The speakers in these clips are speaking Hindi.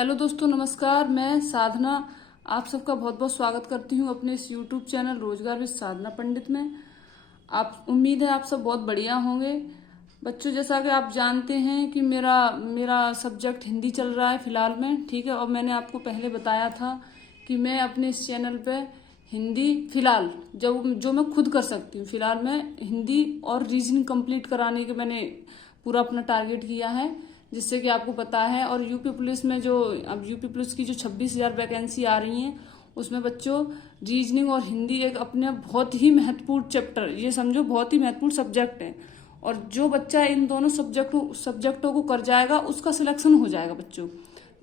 हेलो दोस्तों, नमस्कार। मैं साधना आप सबका बहुत बहुत स्वागत करती हूँ अपने इस यूट्यूब चैनल रोजगार विद साधना पंडित में। आप उम्मीद है आप सब बहुत बढ़िया होंगे। बच्चों, जैसा कि आप जानते हैं कि मेरा मेरा सब्जेक्ट हिंदी चल रहा है फिलहाल में, ठीक है। और मैंने आपको पहले बताया था कि मैं अपने इस चैनल पे हिंदी फिलहाल जो मैं खुद कर सकती हूँ, फिलहाल मैं हिंदी और रीजनिंग कंप्लीट कराने के मैंने पूरा अपना टारगेट किया है, जिससे कि आपको पता है। और यूपी पुलिस में अब यूपी पुलिस की जो 26,000 वैकेंसी आ रही हैं, उसमें बच्चों रीजनिंग और हिंदी एक अपने बहुत ही महत्वपूर्ण चैप्टर, ये समझो बहुत ही महत्वपूर्ण सब्जेक्ट है। और जो बच्चा इन दोनों सब्जेक्टों को कर जाएगा उसका सिलेक्शन हो जाएगा बच्चों,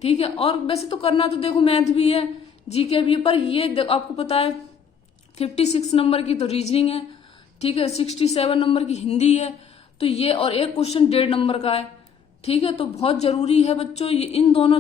ठीक है। और वैसे तो करना तो देखो मैथ भी है, जीके भी है, पर ये आपको पता है 56 नंबर की तो रीजनिंग है, ठीक है। 67 नंबर की हिंदी है, तो ये और एक क्वेश्चन 1.5 नंबर का है, ठीक है। तो बहुत जरूरी है बच्चों ये इन दोनों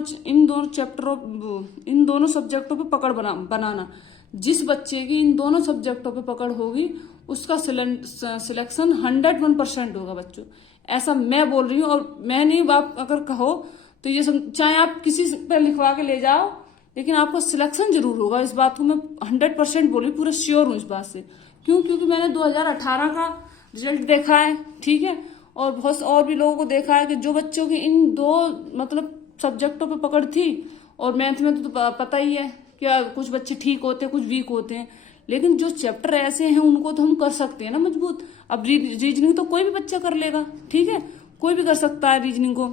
सब्जेक्टों पे पकड़ बनाना। जिस बच्चे की इन दोनों सब्जेक्टों पे पकड़ होगी उसका सिलेक्शन 101% होगा बच्चों। ऐसा मैं बोल रही हूँ, और मैं नहीं, आप अगर कहो तो ये चाहे आप किसी पे लिखवा के ले जाओ, लेकिन आपका सिलेक्शन जरूर होगा। इस बात को मैं 100% बोल रही, पूरा श्योर हूँ इस बात से। क्यों? क्योंकि मैंने 2018 का रिजल्ट देखा है, ठीक है। और बहुत और भी लोगों को देखा है कि जो बच्चों की इन दो मतलब सब्जेक्टों पे पकड़ थी, और मैथ में तो पता ही है क्या, कुछ बच्चे ठीक होते हैं, कुछ वीक होते हैं, लेकिन जो चैप्टर ऐसे हैं उनको तो हम कर सकते हैं ना मजबूत। अब रीजनिंग तो कोई भी बच्चा कर लेगा, ठीक है, कोई भी कर सकता है रीजनिंग को।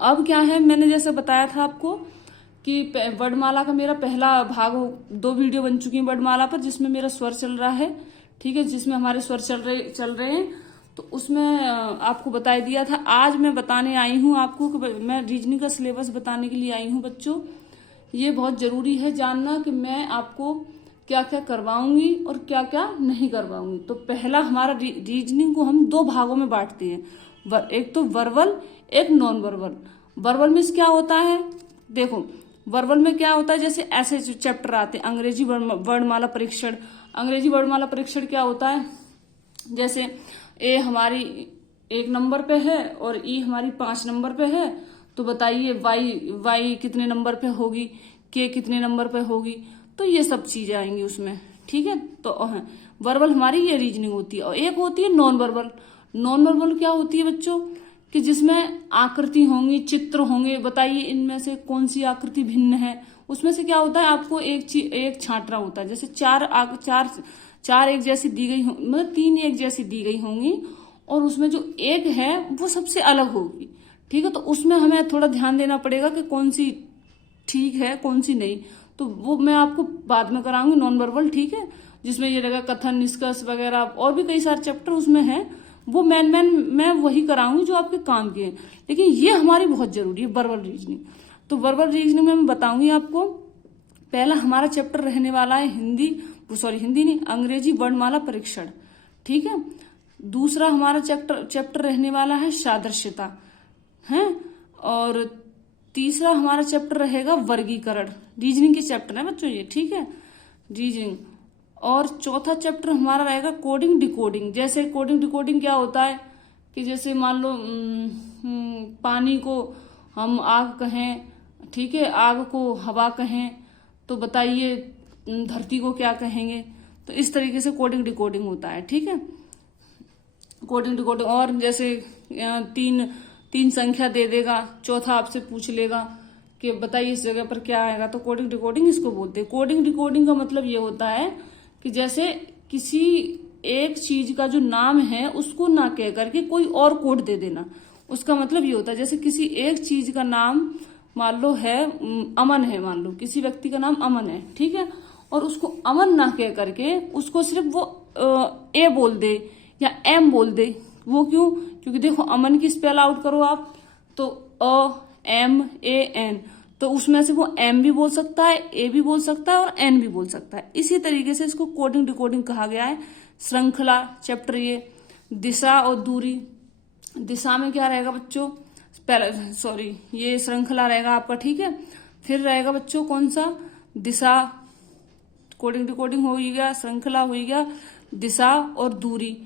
अब क्या है, मैंने जैसे बताया था आपको कि वर्णमाला का मेरा पहला भाग 2 वीडियो बन चुकी है वर्णमाला पर, जिसमें मेरा स्वर चल रहा है, ठीक है, जिसमें हमारे स्वर चल रहे हैं। तो उसमें आपको बता दिया था। आज मैं बताने आई हूँ आपको कि मैं रीजनिंग का सिलेबस बताने के लिए आई हूँ बच्चों। ये बहुत जरूरी है जानना कि मैं आपको क्या क्या करवाऊंगी और क्या क्या नहीं करवाऊंगी। तो पहला हमारा रीजनिंग को हम 2 भागों में बांटते हैं, एक तो वर्बल, एक नॉन वर्बल। वर्बल में क्या होता है, देखो वर्बल में क्या होता है, जैसे ऐसे जो चैप्टर आते हैं, अंग्रेजी वर्णमाला परीक्षण। अंग्रेजी वर्णमाला परीक्षण क्या होता है, जैसे ए हमारी 1 नंबर पे है और ई हमारी 5 नंबर पे है, तो बताइए वाई कितने नंबर पे होगी, के कितने नंबर पे होगी। तो ये सब चीजें आएंगी उसमें, ठीक है। तो वर्बल हमारी ये रीजनिंग होती है। और एक होती है नॉन वर्बल। नॉन वर्बल क्या होती है बच्चों, कि जिसमें आकृति होंगी, चित्र होंगे, बताइए इनमें से कौन सी आकृति भिन्न है। उसमें से क्या होता है, आपको एक छांटना होता है, जैसे चार एक जैसी दी गई मतलब 3 एक जैसी दी गई होंगी, और उसमें जो एक है वो सबसे अलग होगी, ठीक है। तो उसमें हमें थोड़ा ध्यान देना पड़ेगा कि कौन सी ठीक है कौन सी नहीं। तो वो मैं आपको बाद में कराऊंगी नॉन वर्बल, ठीक है, जिसमें ये रहेगा कथन, निष्कर्ष वगैरह, और भी कई सारे चैप्टर उसमें है। वो मैं वही कराऊंगी जो आपके काम के हैं, लेकिन ये हमारी बहुत जरूरी है वर्बल रीजनिंग। तो वर्बल रीजनिंग में मैं बताऊंगी आपको। पहला हमारा चैप्टर रहने वाला है हिंदी नहीं, अंग्रेजी वर्णमाला परीक्षण, ठीक है। दूसरा हमारा चैप्टर रहने वाला है सादृश्यता, है। और तीसरा हमारा चैप्टर रहेगा वर्गीकरण। रीजनिंग के चैप्टर है बच्चों ये, ठीक है, रीजनिंग। और चौथा चैप्टर हमारा रहेगा कोडिंग डिकोडिंग। जैसे कोडिंग डिकोडिंग क्या होता है कि जैसे मान लो पानी को हम आग कहें, ठीक है, आग को हवा कहें, तो बताइए धरती को क्या कहेंगे। तो इस तरीके से कोडिंग डिकोडिंग होता है, ठीक है, कोडिंग डिकोडिंग। और जैसे तीन संख्या दे देगा, चौथा आपसे पूछ लेगा कि बताइए इस जगह पर क्या आएगा, तो कोडिंग डिकोडिंग इसको बोलते हैं। कोडिंग डिकोडिंग का मतलब ये होता है कि जैसे किसी एक चीज का जो नाम है उसको ना कह करके कोई और कोड दे देना। उसका मतलब ये होता है, जैसे किसी एक चीज का नाम मान लो है अमन है, मान लो किसी व्यक्ति का नाम अमन है, ठीक है, और उसको अमन ना कह करके उसको सिर्फ वो ए बोल दे या एम बोल दे। वो क्यों? क्योंकि देखो अमन की स्पेल आउट करो आप तो AMAN, तो उसमें से वो एम भी बोल सकता है, ए भी बोल सकता है और एन भी बोल सकता है। इसी तरीके से इसको कोडिंग डिकोडिंग कहा गया है। श्रृंखला चैप्टर ये। दिशा और दूरी। दिशा में क्या रहेगा बच्चों, ये श्रृंखला रहेगा आपका, ठीक है। फिर रहेगा बच्चों कौन सा, दिशा, कोडिंग डिकोडिंग हो ही गया, श्रृंखला हो ही गया, दिशा और दूरी,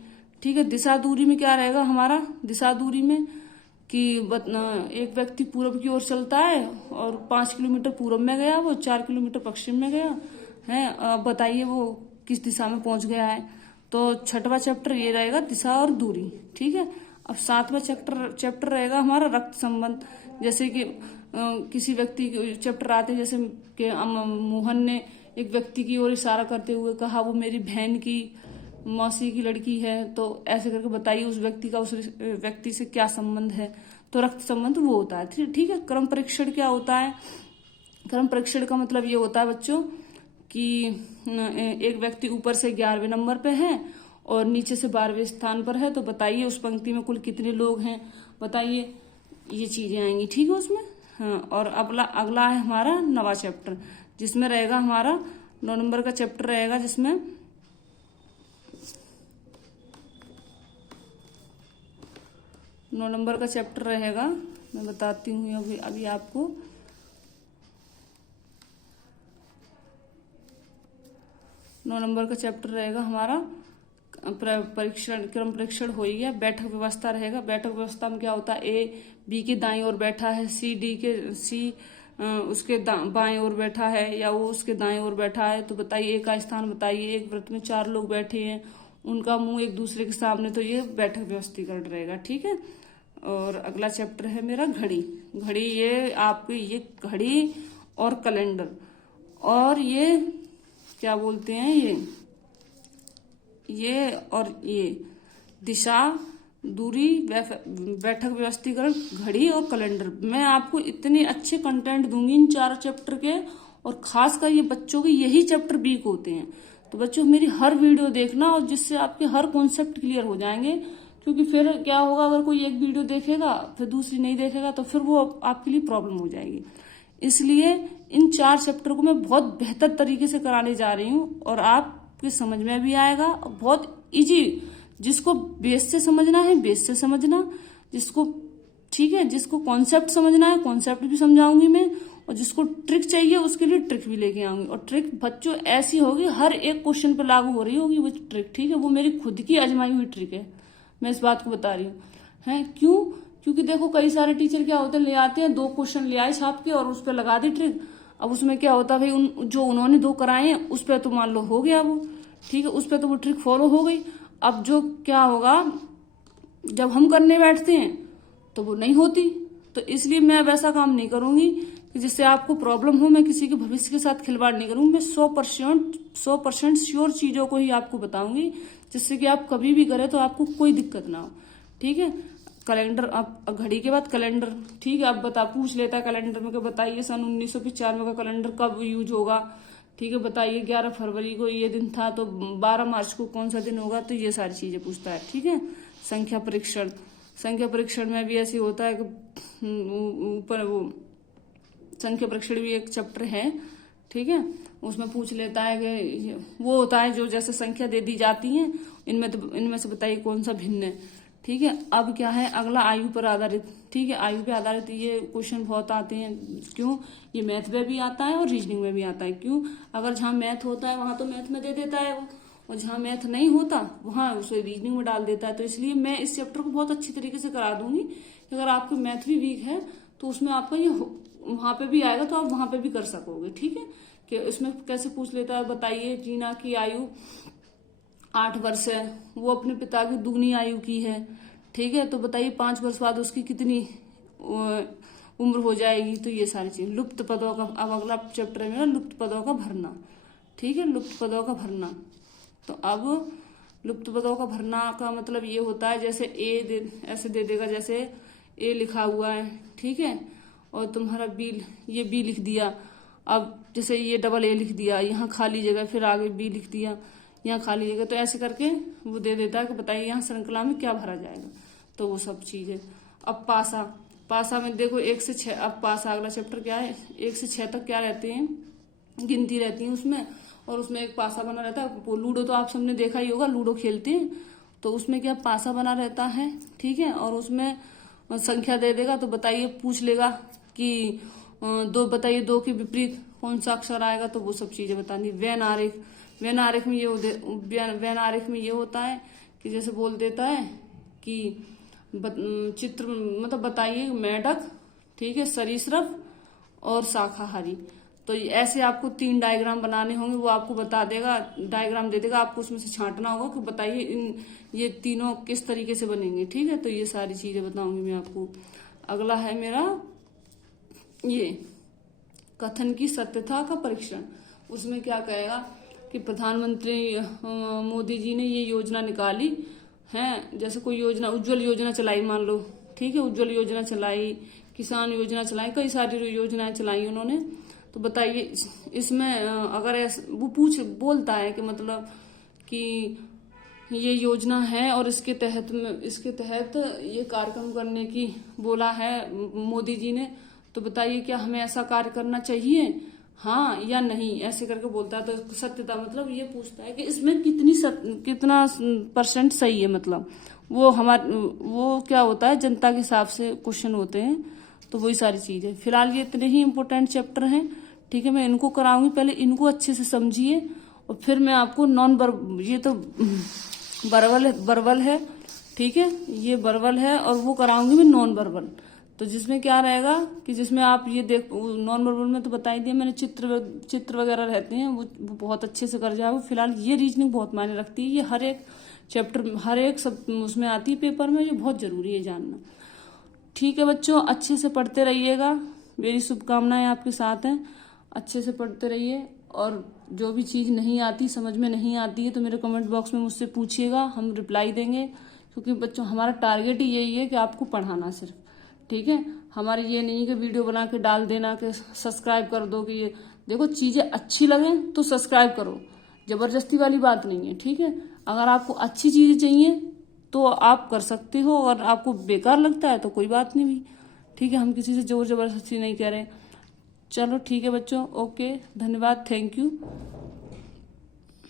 ठीक है। दिशा दूरी में क्या रहेगा हमारा, दिशा दूरी में कि एक व्यक्ति पूर्व की ओर चलता है और 5 किलोमीटर पूर्व में गया, वो 4 किलोमीटर पश्चिम में गया है। अब बताइए वो किस दिशा में पहुंच गया है। तो छठवां चैप्टर ये रहेगा दिशा और दूरी, ठीक है। अब सातवां चैप्टर रहेगा हमारा रक्त संबंध। जैसे कि किसी व्यक्ति के चैप्टर आते हैं, जैसे कि मोहन ने एक व्यक्ति की ओर इशारा करते हुए कहा वो मेरी बहन की मौसी की लड़की है, तो ऐसे करके बताइए उस व्यक्ति का उस व्यक्ति से क्या संबंध है। तो रक्त संबंध वो होता है, ठीक है। क्रम परीक्षण क्या होता है? क्रम परीक्षण का मतलब ये होता है बच्चों कि एक व्यक्ति ऊपर से 11वें नंबर पे है और नीचे से 12वें स्थान पर है, तो बताइए उस पंक्ति में कुल कितने लोग हैं, बताइए, ये चीजें आएंगी, ठीक है उसमें। हाँ, और अगला है हमारा 9वां चैप्टर, जिसमें रहेगा हमारा 9 नंबर का चैप्टर रहेगा, जिसमें 9 नंबर का चैप्टर रहेगा। मैं बताती हूँ अभी आपको। 9 नंबर का चैप्टर रहेगा हमारा परीक्षण, क्रम परीक्षण हो ही गया। बैठक व्यवस्था रहेगा। बैठक व्यवस्था में क्या होता है, ए बी के दाईं ओर बैठा है, सी उसके बाएं ओर बैठा है, या वो उसके दाएं ओर बैठा है, तो बताइए ए का स्थान बताइए। एक वृत्त में 4 लोग बैठे हैं, उनका मुंह एक दूसरे के सामने, तो ये बैठक व्यवस्थीकरण रहेगा, ठीक है। और अगला चैप्टर है मेरा घड़ी। घड़ी ये आपके ये घड़ी और कैलेंडर, और ये क्या बोलते हैं, ये और ये दिशा, दूरी, बैठक व्यवस्थीकरण, घड़ी और कैलेंडर। मैं आपको इतने अच्छे कंटेंट दूंगी इन 4 चैप्टर के, और खासकर ये बच्चों के यही चैप्टर वीक होते हैं। तो बच्चों मेरी हर वीडियो देखना, और जिससे आपके हर कॉन्सेप्ट क्लियर हो जाएंगे। क्योंकि फिर क्या होगा, अगर कोई एक वीडियो देखेगा फिर दूसरी नहीं देखेगा, तो फिर वो आपके लिए प्रॉब्लम हो जाएगी। इसलिए इन 4 चैप्टर को मैं बहुत बेहतर तरीके से कराने जा रही हूँ, और आपके समझ में भी आएगा। बहुत इजी, जिसको बेस से समझना है बेस से समझना, जिसको ठीक है, जिसको कॉन्सेप्ट समझना है कॉन्सेप्ट भी समझाऊंगी मैं, और जिसको ट्रिक चाहिए उसके लिए ट्रिक भी लेके आऊंगी। और ट्रिक बच्चों ऐसी होगी, हर एक क्वेश्चन पर लागू हो रही होगी वो ट्रिक, ठीक है। वो मेरी खुद की आजमाई हुई ट्रिक है, मैं इस बात को बता रही हूँ। है क्यों? क्योंकि देखो कई सारे टीचर क्या होते हैं, ले आते हैं 2 क्वेश्चन ले आए छाप के और उस पर लगा दी ट्रिक। अब उसमें क्या होता है भाई, जो उन्होंने 2 कराए हैं उस पर तो मान लो हो गया वो, ठीक है, उस पर तो वो ट्रिक फॉलो हो गई। अब जो क्या होगा, जब हम करने बैठते हैं तो वो नहीं होती। तो इसलिए मैं वैसा काम नहीं करूंगी कि जिससे आपको प्रॉब्लम हो। मैं किसी के भविष्य के साथ खिलवाड़ नहीं करूंगी। मैं 100% श्योर चीजों को ही आपको बताऊंगी, जिससे कि आप कभी भी करें तो आपको कोई दिक्कत ना हो, ठीक है। कैलेंडर, अब घड़ी के बाद कैलेंडर, ठीक है। अब पूछ लेता है कैलेंडर में कि बताइए सन 1995 का कैलेंडर कब यूज होगा, ठीक है। बताइए 11 फरवरी को ये दिन था, तो 12 मार्च को कौन सा दिन होगा, तो ये सारी चीजें पूछता है, ठीक है। संख्या परीक्षण में भी ऐसे होता है कि ऊपर वो संख्या परीक्षण भी एक चैप्टर है, ठीक है। उसमें पूछ लेता है कि वो होता है जो जैसे संख्या दे दी जाती है, इनमें से बताइए कौन सा भिन्न है, ठीक है। अब क्या है अगला, आयु पर आधारित, ठीक है। आयु पे आधारित ये क्वेश्चन बहुत आते हैं। क्यों? ये मैथ में भी आता है और रीजनिंग में भी आता है। क्यों? अगर जहाँ मैथ होता है वहां तो मैथ में दे देता है वो, और जहाँ मैथ नहीं होता वहां उसे रीजनिंग में डाल देता है। तो इसलिए मैं इस चैप्टर को बहुत अच्छी तरीके से करा दूंगी कि अगर आपकी मैथ भी वीक है तो उसमें आपका ये वहां पे भी आएगा, तो आप वहां पे भी कर सकोगे, ठीक है। कि इसमें कैसे पूछ लेता है, बताइए टीना की आयु 8 वर्ष है, वो अपने पिता की दुगनी आयु की है, ठीक है। तो बताइए 5 वर्ष बाद उसकी कितनी उम्र हो जाएगी। तो ये सारी चीज, लुप्त पदों का, अब अगला चैप्टर है मेरा लुप्त पदों का भरना, ठीक है। लुप्त पदों का भरना, तो अब लुप्त पदों का भरना का मतलब ये होता है, जैसे ऐसे दे देगा, जैसे ए लिखा हुआ है, ठीक है, और तुम्हारा ये बी लिख दिया। अब जैसे ये डबल ए लिख दिया, यहाँ खाली जगह, फिर आगे बी लिख दिया, यहाँ खाली जगह, तो ऐसे करके वो दे देता है कि बताइए यहाँ श्रृंखला में क्या भरा जाएगा। तो वो सब चीजें। अब पासा में देखो 1 से 6, अब पासा अगला चैप्टर क्या है, 1 से 6 तक क्या रहते हैं, गिनती रहती है उसमें, और उसमें एक पासा बना रहता है। वो लूडो तो आप सबने देखा ही होगा, लूडो खेलते हैं, तो उसमें क्या पासा बना रहता है, ठीक है। और उसमें संख्या दे देगा, तो बताइए पूछ लेगा कि 2 बताइए, 2 के विपरीत कौन सा अक्षर आएगा, तो वो सब चीजें बतानी। वैन आरेख में ये होता है कि जैसे बोल देता है कि चित्र मतलब बताइए मेढक, ठीक है, सरीसृप और शाकाहारी। तो ऐसे आपको 3 डायग्राम बनाने होंगे, वो आपको बता देगा, डायग्राम दे देगा, आपको उसमें से छांटना होगा कि बताइए ये तीनों किस तरीके से बनेंगे, ठीक है। तो ये सारी चीजें बताऊंगी मैं आपको। अगला है मेरा ये कथन की सत्यता का परीक्षण। उसमें क्या कहेगा कि प्रधानमंत्री मोदी जी ने ये योजना निकाली है, जैसे कोई योजना, उज्ज्वल योजना चलाई मान लो, ठीक है, उज्ज्वल योजना चलाई, किसान योजना चलाई, कई सारी योजनाएं चलाई उन्होंने। तो बताइए इसमें अगर वो बोलता है कि मतलब कि ये योजना है और इसके तहत ये कार्यक्रम करने की बोला है मोदी जी ने, तो बताइए क्या हमें ऐसा कार्य करना चाहिए, हाँ या नहीं, ऐसे करके बोलता है। तो सत्यता मतलब ये पूछता है कि इसमें कितना % सही है, मतलब वो क्या होता है, जनता के हिसाब से क्वेश्चन होते हैं। तो वही सारी चीज है। फिलहाल ये इतने ही इम्पोर्टेंट चैप्टर हैं, ठीक है। मैं इनको कराऊंगी, पहले इनको अच्छे से समझिए और फिर मैं आपको ये तो वर्बल है, ठीक है, ये वर्बल है, और वो कराऊंगी मैं नॉन वर्बल। तो जिसमें क्या रहेगा कि जिसमें आप ये नॉन वर्बल में तो बता ही दिया मैंने, चित्र वगैरह रहते हैं, वो बहुत अच्छे से कर जाओगे। फिलहाल ये रीजनिंग बहुत मायने रखती है, ये हर एक चैप्टर, हर एक सब उसमें आती है पेपर में, ये बहुत जरूरी है जानना, ठीक है बच्चों। अच्छे से पढ़ते रहिएगा, मेरी शुभकामनाएं आपके साथ हैं। अच्छे से पढ़ते रहिए, और जो भी चीज़ नहीं आती, समझ में नहीं आती है, तो मेरे कमेंट बॉक्स में मुझसे पूछिएगा, हम रिप्लाई देंगे। क्योंकि बच्चों हमारा टारगेट ही यही है कि आपको पढ़ाना सिर्फ, ठीक है। हमारे ये नहीं कि वीडियो बना के डाल देना कि सब्सक्राइब कर दो, कि ये देखो चीज़ें अच्छी लगे तो सब्सक्राइब करो, जबरदस्ती वाली बात नहीं है, ठीक है। अगर आपको अच्छी चीज़ें चाहिए तो आप कर सकते हो, और आपको बेकार लगता है तो कोई बात नहीं भी, ठीक है। हम किसी से जोर जबरदस्ती नहीं कह रहे। चलो ठीक है बच्चों, ओके, धन्यवाद, थैंक यू।